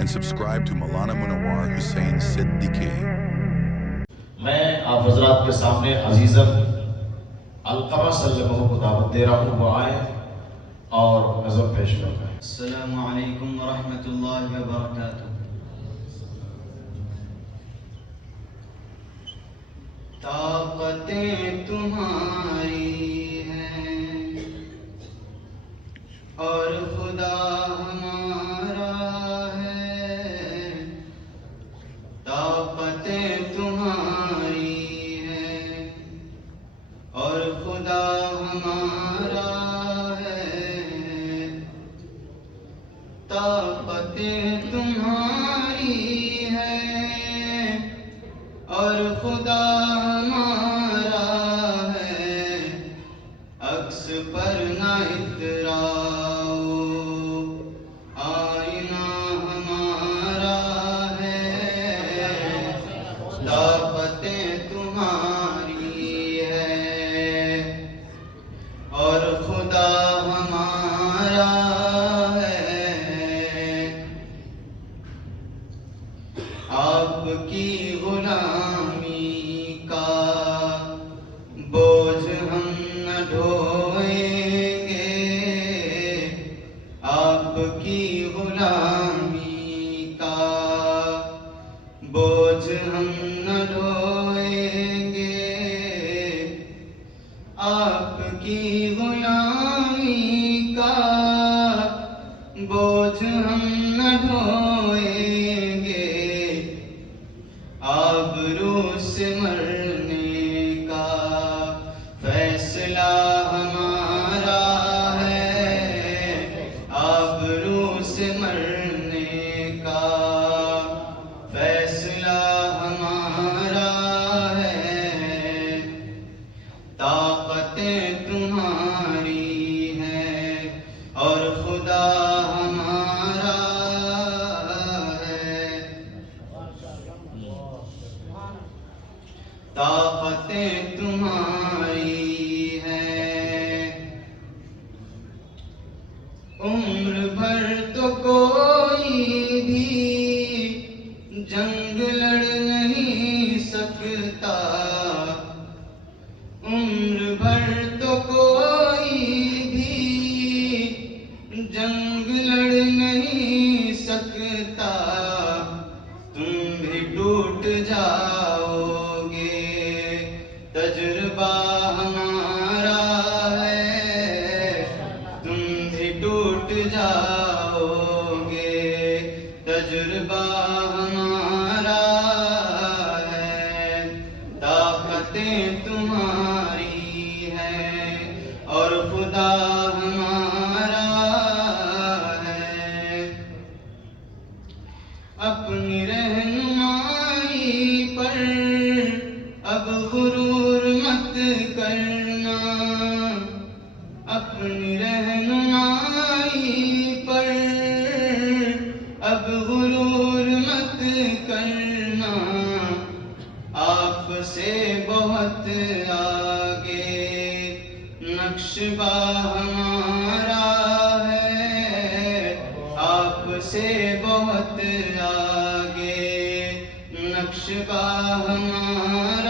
and subscribe to Maulana Munawwar Hussain Siddiqui. میں آپ حضرات کے سامنے عزیزاً علقمہ سلمہ کو دعوت دے رہا ہوں، وہ آئیں اور نظر پیش فرمائیں۔ السلام علیکم ورحمۃ اللہ وبرکاتہ۔ طاقتیں تمہاری ہیں اور خدا ہمارا ہے، طاقتیں تمہاری ہیں اور خدا ہمارا ہے، طاقتیں تمہاری ہیں اور خدا ہمارا ہے، عکس پر نہ اتراؤ، آئینہ ہمارا ہے، طاقتیں تمہاری ہے اور خدا ہمارا ہے، آپ کی غلامی کا بوجھ ہم نہ ڈھوئیں گے، آپ کی غلامی کا بوجھ ہم نہ ڈھوئیں گے، آپ کی غلامی کا بوجھ ہم نہ ڈھوئیں گے، آبرو سے مرنے کا فیصلہ ہمارا ہے، آبرو سے مرنے کا فیصلہ ہمارا ہے، طاقتیں تمہاری ہیں اور خدا ہمارا ہے، طاقتیں تمہاری ہیں، عمر بھر تو کوئی بھی جنگ لڑ نہیں سکتا، عمر بھر تو کوئی بھی جنگ لڑ نہیں سکتا، تم بھی ٹوٹ جاؤ گے، تجربہ ہمارا ہے، تم بھی ٹوٹ جاؤ گے، تجربہ ہمارا ہے، طاقتیں تمہاری ہیں اور خدا ہمارا ہے، اپنی رہنمائی پر اب غرور مت کرنا، اپنی رہنمائی پر اب غرور مت کرنا، آپ سے بہت آگے نقشبہ ہمارا ہے، آپ سے بہت آگے نقشبہ ہمارا